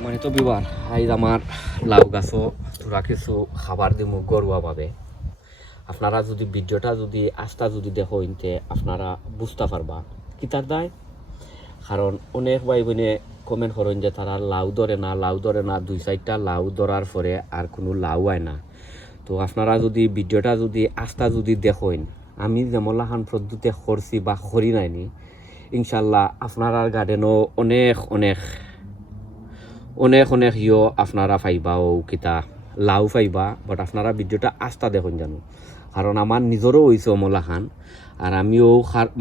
সম্মানিত বিবার আজ আমার লাউ গাছও তোরা কিছু খাবার দিমু গরুয়াভাবে। আপনারা যদি ভিডিওটা যদি আস্তা যদি দেখো ইনতে আপনারা বুঝতে পারবা কিতার দায়। কারণ অনেক ভাই বোনে কমেন্ট করেন যে তারা লাউ ধরে না 2-4টা লাউ ধরার পরে আর কোনো লাউ হয় না। তো আপনারা যদি ভিডিওটা যদি আস্তা যদি দেখেন আমি যেমন পদ্ধতি করছি বা করি নাইনি, ইনশাল্লাহ আপনার গার্ডেনও অনেক ইয়ে আপনারা পাইবা ও কিতা লাউ পাইবা। বাট আপনারা ভিডিওটা আস্তা দেখুন জানো, কারণ আমার নিজেরও হয়েছে অমলাখান। আর আমিও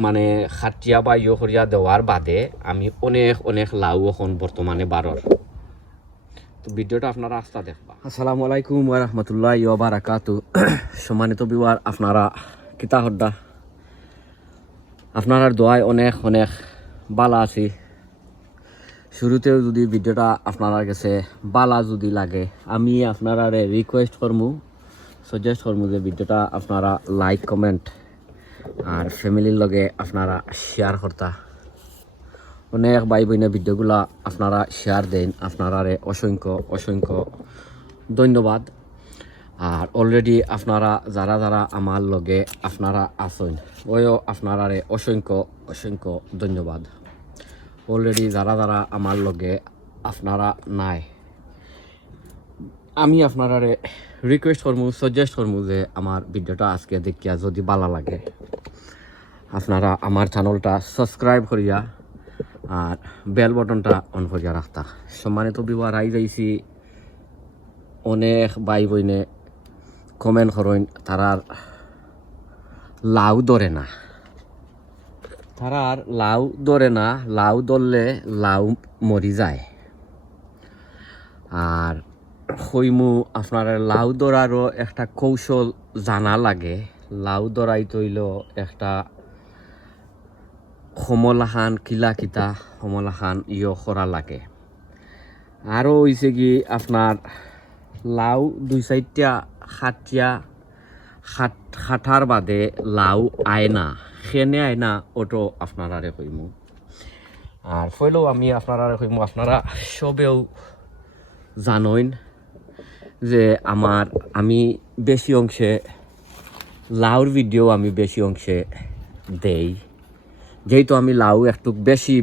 মানে খাটিয়া বা ইয়ে করিয়া দেওয়ার বাদে আমি অনেক লাউ এখন বর্তমানে বারর। তো ভিডিওটা আপনারা আস্তা দেখবা। আসসালামু আলাইকুম ওয়া রাহমাতুল্লাহি ওয়া বারাকাতু। সম্মানিত বিওয়ার, আপনারা কিতা হড্ডা, আপনার দোয়ায় অনেক বালা আছি। শুরুতেও যদি ভিডিওটা আপনারা কাছে বালা যদি লাগে আমি আপনারা রিকোয়েস্ট করমু, সাজেস্ট করমু যে ভিডিওটা আপনারা লাইক কমেন্ট আর ফ্যামিলির লগে আপনারা শেয়ার করতা। অনেক ভাই বোনে ভিডিওগুলা আপনারা শেয়ার দেন, আপনারা অসংখ্য ধন্যবাদ। আর অলরেডি আপনারা যারা আমার লগে আপনারা আছেন ওইও আপনারা অসংখ্য ধন্যবাদ। অলরেডি যারা আমার লগে আপনারা নাই, আমি আপনারা রিকোয়েস্ট করমু, সাজেস্ট করমু যে আমার ভিডিওটা আজকে দেখিয়া যদি ভালো লাগে আপনারা আমার চ্যানেলটা সাবস্ক্রাইব করিয়া আর বেল বটনটা অন করিয়া রাখতা। সম্মানিত বিবার আই যাইছি, অনেক ভাই বইনে কমেন্ট করেন তারার লাউ ধরে না, লাউ ধরলে লাউ মরি যায়। আর হইমু আপনার লাউ ধরারও একটা কৌশল জানা লাগে। লাউ ধরাই তৈল একটা সমলাখান কিতা সমলাখান ইয়ে করা লাগে। আরও হয়েছে কি আপনার লাউ 2-4টা খাটার বাদে লাউ আয়না সেনে আয়না ওটো আপনারা কইমু। আর ফইলেও আমি আপনারা কইমু, আপনারা সবেও জানেন যে আমি বেশি অংশে লাউর ভিডিও আমি বেশি অংশে দেই, যেহেতু আমি লাউ একটু বেশি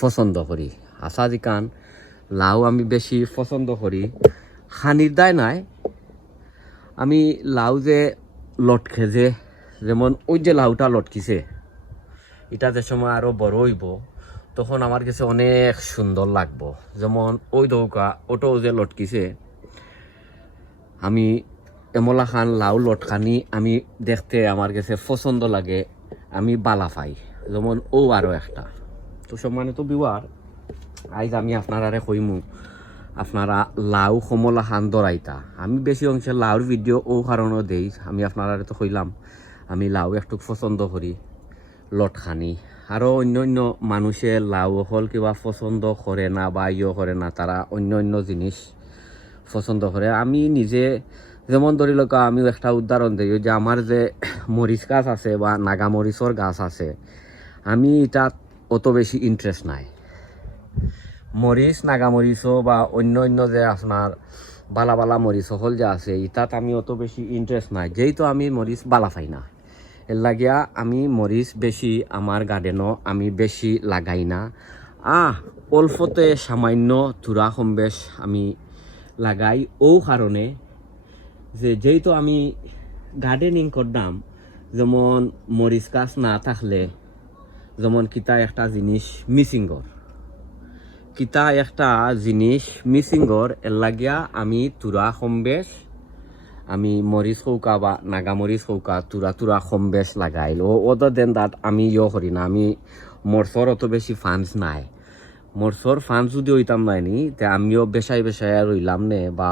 পছন্দ করি। আসাদি কান লাউ আমি বেশি পছন্দ করি, খানির দায় নাই। আমি লাউ যে লটকে যেমন ওই যে লাউটা লটকিছে এটা যে সময় আরও বড় হইব তখন আমার কাছে অনেক সুন্দর লাগবো। যেমন ওই দৌকা ওটাও যে লটকিছে, আমি এমলা খান লাউ লটখানি আমি দেখতে আমার কাছে পছন্দ লাগে, আমি বালা পাই। যেমন ও আরও একটা। তো সম্মানিত বিওয়ার, আজ আমি আপনারা কইমু আপনারা লাউ কমলা খান দরাইতা। আমি বেশি অংশে লাউর ভিডিও ও কারণও দেই, আমি আপনারা তো কইলাম আমি লাউ একটু পছন্দ করি লটখানি। আরও অন্য মানুষে লাউ হল কিবা পছন্দ করে না বা ইয়ে করে না, তারা অন্য জিনিস পছন্দ করে। আমি নিজে যেমন ধরি লোক আমি একটা উদাহরণ দিই যে আমার যে মরিচ গাছ আছে বা নাগামরিচর গাছ আছে, আমি এটা অত বেশি ইন্টারেস্ট নাই। মরিচ নাগামরিচও বা অন্য যে আপনার বালা মরিচ হল যে আছে ইটাত আমি অত বেশি ইন্টারেস্ট নাই, যেহেতু আমি মরিচ বালা পাই না। এর লাগিয়া আমি মরিচ বেশি আমার গার্ডেনও আমি বেশি লাগাই না। অল্পতে সামান্য তুরা কম বেশ আমি লাগাই। ও কারণে যেহেতু আমি গার্ডেনিং করতাম, যেমন মরিচ গাছ না থাকলে যেমন কিতা একটা জিনিস মিসিংগর এর লাগিয়া আমি তুরা কম বেশ আমি মরিচ হৌকা বা নাগামরিচ হৌকা তুরা কম বেশ লাগাইল। ওদের দেন দাঁত আমি ইয়ে করি না। আমি মরচর অত বেশি ফান্ডস নাই, মরচর ফান্ড যদি হইতাম নাইনি তে আমিও বেসাই রইলাম নে, বা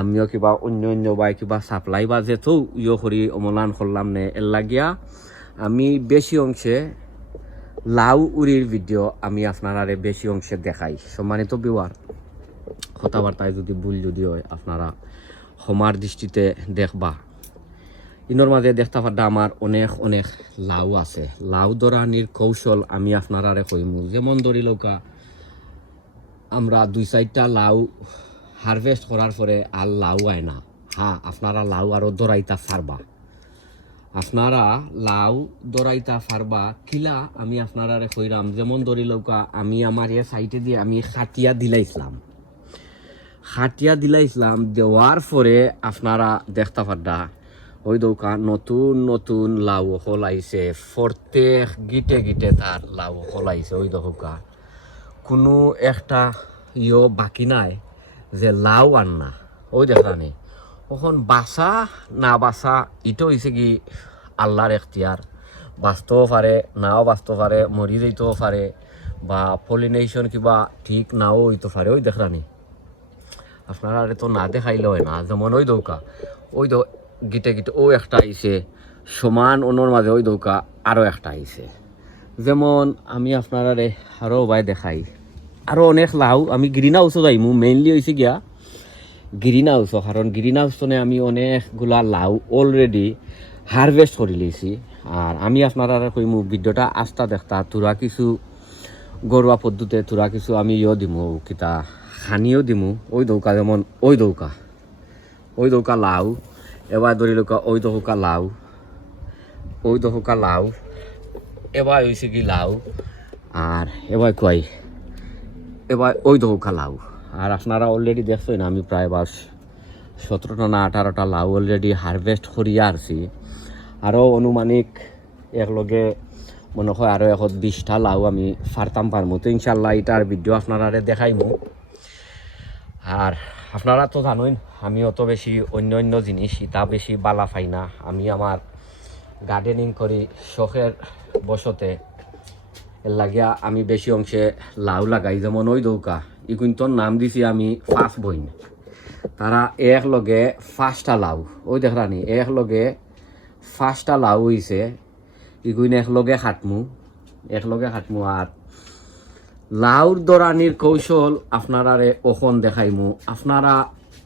আমিও কিবা অন্য বা কিবা সাপ্লাই বা যেতেও ইয়ে করি অমলান করলাম নে। এর লাগিয়া আমি বেশি অংশে লাউ উড়ির ভিডিও আমি আপনারা বেশি অংশে দেখাই। সম্মানিত বিওয়ার, কথাবার্তায় যদি ভুল যদি হয় আপনারা ক্ষমার দৃষ্টিতে দেখবা। ইনোর মাঝে দেখতে পারদা আমার অনেক লাউ আছে। লাউ ধরানির কৌশল আমি আপনারা কইমু। যেমন ধরি লৌকা আমরা 2-4টা লাউ হারভেস্ট করার পরে আর লাউ হয় না। হ্যাঁ, আপনারা লাউ আরও দৌড়াইতা পারবা, আপনারা লাউ দৌড়াইতা পারবা কিলা আমি আপনারা কইরাম। যেমন ধরি লৌকা আমি আমার এ সাইটে দিয়ে আমি খাটিয়া দিলাইছিলাম দেওয়ার পরে আপনারা দেখতে পারডা ওই দৌকা নতুন নতুন লাউ হলাইছে, প্রত্যেক গিটে গিটে তার লাউ হলাইছে। ওই দৌকা কোনো একটা বাকি নাই যে লাউ আন না। ওই দেখানি তখন বাসা না বাসা ইটো হয়েছে কি আল্লাহর এখতিয়ার, বাঁচতেও পারে নাও বাঁচতে পারে, মরি যেতেও পারে, বা পলিনেশন কিবা ঠিক নাও হইতে পারে। ওই দেখরানি আপনারা তো না দেখাইলে হয় না। যেমন ওই দৌকা ওই গিটে গিটে ও একটা আইছে সমান অন্যর মাঝে, ওই দৌকা আরও একটা আইছে। যেমন আমি আপনারা আরও ভাই দেখাই আরও অনেক লাউ আমি গ্রিন হাউসও যাইমু। মেইনলি হয়েছে গিয়া গ্রিন হাউসও, কারণ গ্রিন হাউসনে আমি অনেকগুলা লাউ অলরেডি হারভেস্ট করে লিয়েছি। আর আমি আপনারা কইমু ভিডিওটা আস্তা দেখতা তোরা কিছু ঘরোয়া পদ্ধতিতে তোরা কিছু আমি দিমু কিতা খানিও দিমু। ওই দৌকা যেমন ওই দৌকা লাউ, এবার ধরি লোকা ওই দৌকা লাউ, এবার হয়েছে কি লাউ, আর এবার ওই দৌকা লাউ। আর আপনারা অলরেডি দেখছেন আমি প্রায় 17টা না 18টা লাউ অলরেডি হারভেস্ট করিয়া আসছি। আরও অনুমানিক একলগে মনে হয় আরও 20টা লাউ আমি পারমু। তো ইনশাল্লাহ এটার ভিডিও আপনারা দেখাইমু। আর আপনারা তো জানেন আমি অত বেশি অন্য জিনিস ইটা বেশি বালা পাই না। আমি আমার গার্ডেনিং করি শখের বশতে, এর লাগিয়া আমি বেশি অংশে লাউ লাগাই। যেমন ওই দৌকা ইগুন্তর নাম দিছি আমি 5 বইন, তারা একলগে 5টা লাউ, ওই দেখরানি একলগে 5টা লাউ হইছে। ইগুইন একলগে খাটমু। আর লাউর দরানির কৌশল আপনারা ওখন দেখাইমু। আপনারা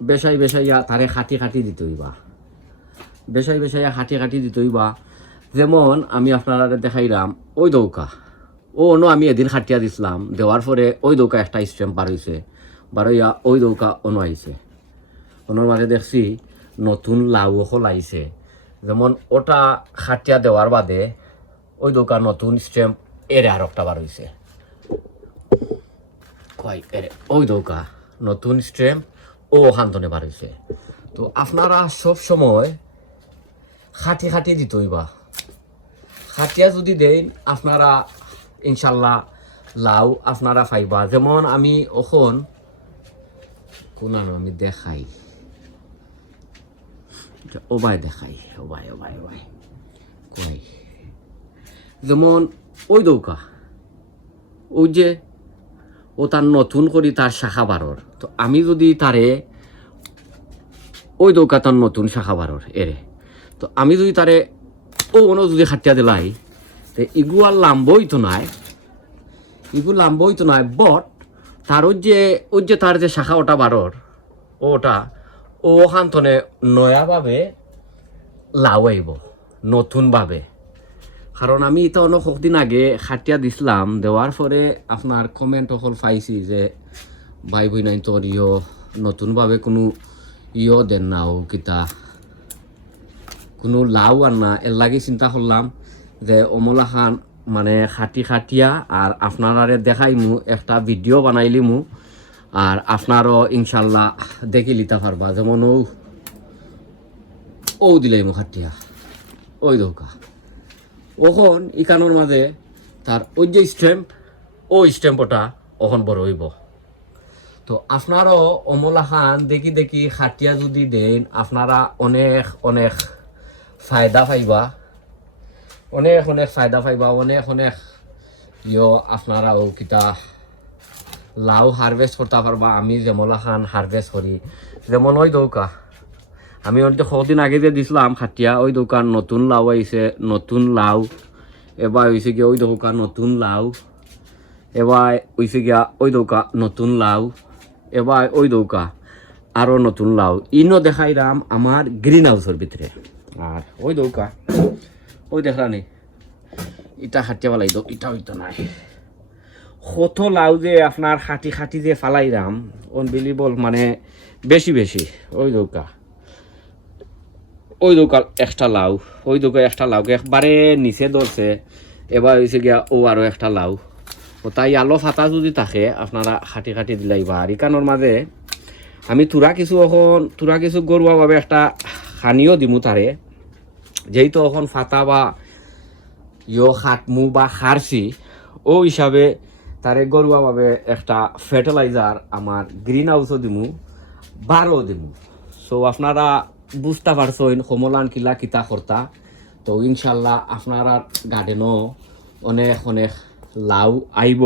বেশাইয়া তারে খাটি দিতে হইবা। যেমন আমি আপনারা দেখাইলাম ওই দৌকা আমি এদিন খাটিয়া দিছিলাম, দেওয়ার পরে ওই দৌকা একটা স্ট্যাম্প বার হইয়া ওই দৌকা আইছে। ওনার মাঝে দেখছি নতুন লাউ আইছে। যেমন ওটা খাটিয়া দেওয়ার বাদে ওই দৌকা নতুন স্ট্যাম্প আর একটা বার হইছে। ওই দৌকা নতুন স্ট্যাম্প হান্তনে বার হইছে। তো আপনারা সব সময় খাটি দিতে হইবা। খাটিয়া যদি দেন আপনারা ইনশাল্লাহ লাউ আপনারা পাইবা। যেমন আমি ওখন আমি দেখাই দেখাই যেমন ওই দৌকা ওই যে তার নতুন করি তার শাখা বারর। তো আমি যদি তারে ওই দৌকা তার নতুন শাখা বারর তো আমি যদি তারে যদি খাটিয়া দিলাই তো ইগু আর লাম্বই তো নাই, বট তার ওই যে তার যে শাখা ওটা বারর ওখানতনে নয়াভাবে লাউ আইব নতুনভাবে। কারণ আমি এটা অনেক কদিন আগে খাটিয়া দিছিলাম, দেওয়ার পরে আপনার কমেন্ট অকল পাইছি যে ভাই বই নাই তোর নতুনভাবে কোনো দেন না কিতা কোনো লাউ আর না। এর লাগে চিন্তা করলাম যে অমলা খান মানে খাটিয়া আর আপনারা দেখাইমু, একটা ভিডিও বানাইলিমু, আর আপনারও ইনশাল্লাহ দেখি লিতে পারবা। যেমন দিলাইমু খাটিয়া ওই দৌকা ওখন ইকানোর মাঝে তার ওই যে স্ট্যাম্পটা ওখন বড় হইব। তো আপনারও অমলা খান দেখি খাটিয়া যদি দেন আপনারা অনেক ফায়দা পাইবা, অনেক আপনারাও কিতা লাউ হারভেস্ট করতে পারবা। আমি যেমলা খান হারভেস্ট করি। যেমন ওই দৌকা আমি কদিন আগে যে দিছিলাম খাটিয়া, ওই দোকান নতুন লাউ আইছে, নতুন লাউ এবার হয়েছে গিয়া ওই দোকান নতুন লাউ, এবার হয়েছে গিয়া ওই দৌকা নতুন লাউ, এবার ওই দৌকা আরও নতুন লাউ। দেখাইলাম আমার গ্রিন হাউসের ভিতরে। আর ওই দৌকা ওই দেখলানি ইটা খাটিয়া পেলাই এটা হইতো নাই। কত লাউ যে আপনার খাটি খাটি যে ফালাইলাম অনবিলিবল মানে বেশি বেশি ওই দোকান একটা লাউ ওই দোকান একটা লাউকে একবারে নিচে ধরছে এবার হয়েছে গিয়া ও আরও একটা লাউ ও তাই আলো ফাতা যদি থাকে আপনারা খাটি খাটি দিলাইবা আর ইকানোর মাঝে আমি তুরা কিছু গরুয়াভাবে একটা খানিও দিমু তারে যেহেতু এখন ফাতা বা খাটমু বা খারছি ও হিসাবে তারে গরুয়াভাবে একটা ফার্টিলাইজার আমার গ্রিন হাউসও দিমু বারও দিমু সো আপনারা বুঝতে পারছেন সমলান কিলা কিতা কর্তা তো ইনশাল্লাহ আপনারা গার্ডেনও অনেক অনেক লাউ আইব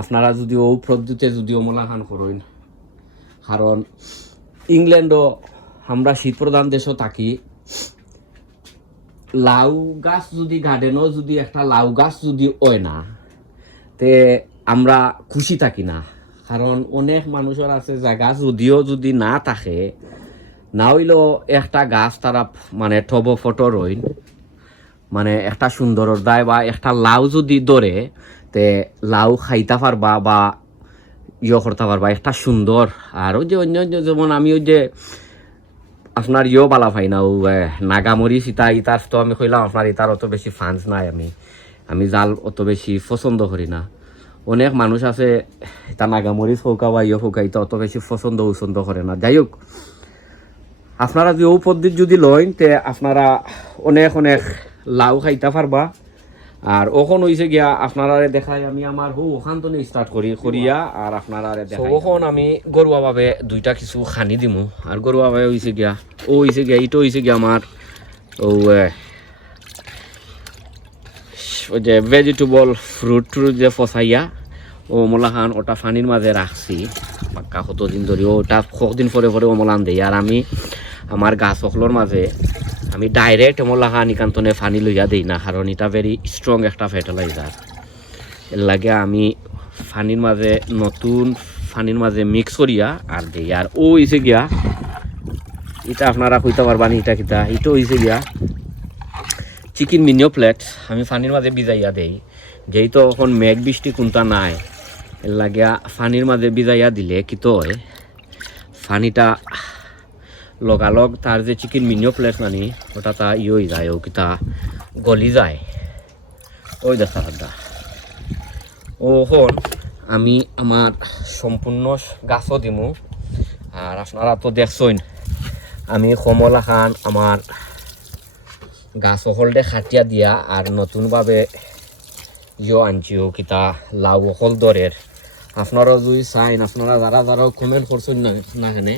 আপনারা যদি ও পদ্ধতিতে যদি অমলাখান করেন কারণ ইংল্যান্ডও আমরা শীত প্রধান দেশও থাকি লাউ গাছ যদি গার্ডেনও যদি একটা লাউ গাছ যদি হয় না তে আমরা খুশি থাকি না কারণ অনেক মানুষের আছে জায়গা যদিও যদি না থাকে না হইলেও একটা গাছ তারা মানে টব ফটো রইন মানে একটা সুন্দর দায় বা একটা লাউ যদি ধরে তে লাউ খাইতে পারবা বা করতে পারবা একটা সুন্দর আর ওই যে অন্য যেমন আমি ওই যে আপনার বালা পাই না ও নাগামরি সীতা ইতার তো আমি কইলাম আপনার ইতার অত বেশি ফান্স নাই আমি জাল অত বেশি পছন্দ করি না অনেক মানুষ আছে এটা নাগামরিচ হৌকা বা হৌকা এটা অত বেশি পছন্দ করে না যাই হোক আপনারা যে ও পদ্ধতি যদি লইন তে আপনারা অনেক অনেক লাউ খাইতে পারবা আর ওখন হয়েছে গিয়া আপনারা দেখাই আমি আমার ওখান তো স্টার্ট করিয়া আর আপনারা দেখাই ওখন আমি গরুয়াভাবে দুইটা কিছু খানি দিমু আর গরুয়াভাবে হয়েছে গিয়া ইটো হয়েছে গিয়া আমার ওই যে ভেজিটেবল ফ্রুট যে ফসাইয়া ও মলাখান ওটা ফানির মাঝে রাখছি পাক্কা কতদিন ধরে ওটা কতদিন পরে ওমলান দেই আর আমি আমার গাছ সকলোর মাঝে আমি ডাইরেক্ট মলাখান ইকান্তনে ফানি লইয়া দিই না কারণ এটা ভেরি স্ট্রং একটা ফার্টিলাইজার এর লাগে আমি ফানির মাঝে মিক্স করিয়া আর দিই আর ও হয়েছে গিয়া এটা আপনারা কইতে পারবানি এটা কিতা এটা হয়েছে গিয়া চিকেন মিনিও প্লেট আমি ফানির মাঝে ভিজাইয়া দেই যেহেতু এখন মেঘ বৃষ্টি কোনটা নাই এর লাগিয়া ফানির মাঝে ভিজাইয়া দিলে কি তো হয় ফানিটা লগালগ তার যে চিকেন মিনিও প্লেট মানি ওটা তা হয়ে যায় ও কিতা গলি যায় ওই দেখা ওখন আমি আমার সম্পূর্ণ গাছও দিমু আর আপনারা তো দেখছেন আমি কমলা খান আমার গাছ হলদে খাটিয়া দিয়া আর নতুনভাবে আনছিও কিতা লাউ হল দরের আপনারা যদি চাইন আপনারা যারা কমেন্ট করছেন না এখানে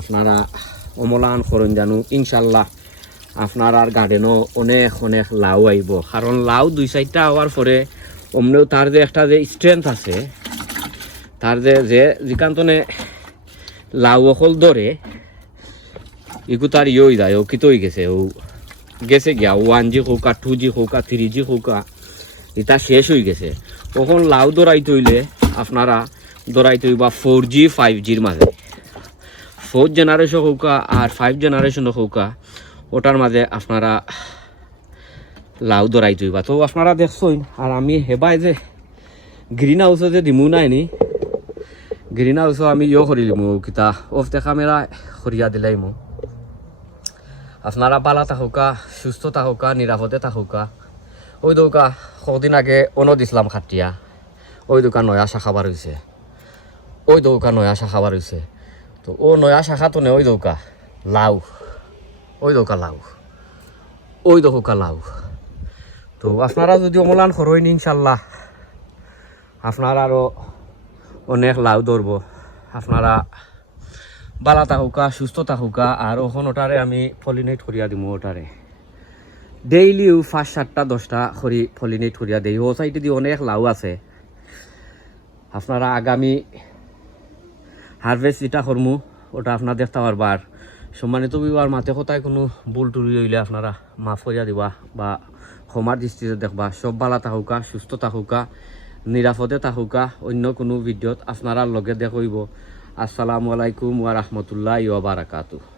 আপনারা অমলান করেন জানো ইনশাল্লাহ আপনার আর গার্ডেনও অনেক অনেক লাউ আইব কারণ লাউ 2-4টা হওয়ার পরে অমনেও তার যে একটা যে স্ট্রেংথ আছে তার যে যেখানে লাউ হল ধরে এগু তার হয়ে যায় ও কিতো গেছে গেছে গিয়া 1G হোকা 2G হোকা 3G হোকা এটা শেষ হয়ে গেছে তখন লাউ দৌড়াইতে হইলে আপনারা দৌড়াইতে হইবা 4G 5Gর মাঝে 4th জেনারেশন হোকা আর 5th জেনারেশন হোকা ওটার মাঝে আপনারা লাউ দৌড়াইতে হইবা তো আপনারা দেখছেন আর আমি হেবাই যে গ্রিন হাউসে যে দিমু নাইনি গ্রিন হাউসও আমি করিলিমু কিতা অফ দ্য ক্যামেরা করিয়া দিলাইমু আপনারা পালা থাকুকা সুস্থ থাকুকা নিরাপদে থাকুকা ওই দৌকা কদিন আগে দিছিলাম খাটিয়া ওই দোকান নয়া শাখা বার হয়েছে তো ও নয়া শাখা তো ওই দৌকা লাউ তো আপনারা যদি অমলান করেন ইনশাল্লাহ আপনার আরও অনেক লাউ ধরব আপনারা বালা থাকুকা সুস্থ থাকুকা আর ওখান ওটারে আমি পলিনেট করিয়া দিমু ওটারে ডেইলি 5-7টা 10টা করি পলিনেট করিয়া দেই ও সাইডে দিয়ে অনেক লাউ আছে আপনারা আগামী হারভেস্ট যেটা করমু ওটা আপনারা দেখতে পারবা আর সম্মানিত বিবার মাতে কোথায় কোনো ভুল টুরি হইলে আপনারা মাফ করিয়া দিবা বা ক্ষমার দৃষ্টিতে দেখবা সব বালা থাকুকা সুস্থ থাকুকা নিরাপদে থাকুকা অন্য কোনো ভিডিওত আপনারা লগে দেখইব আসসালামু আলাইকুম ওয়া রাহমাতুল্লাহি ওয়া বারাকাতুহু।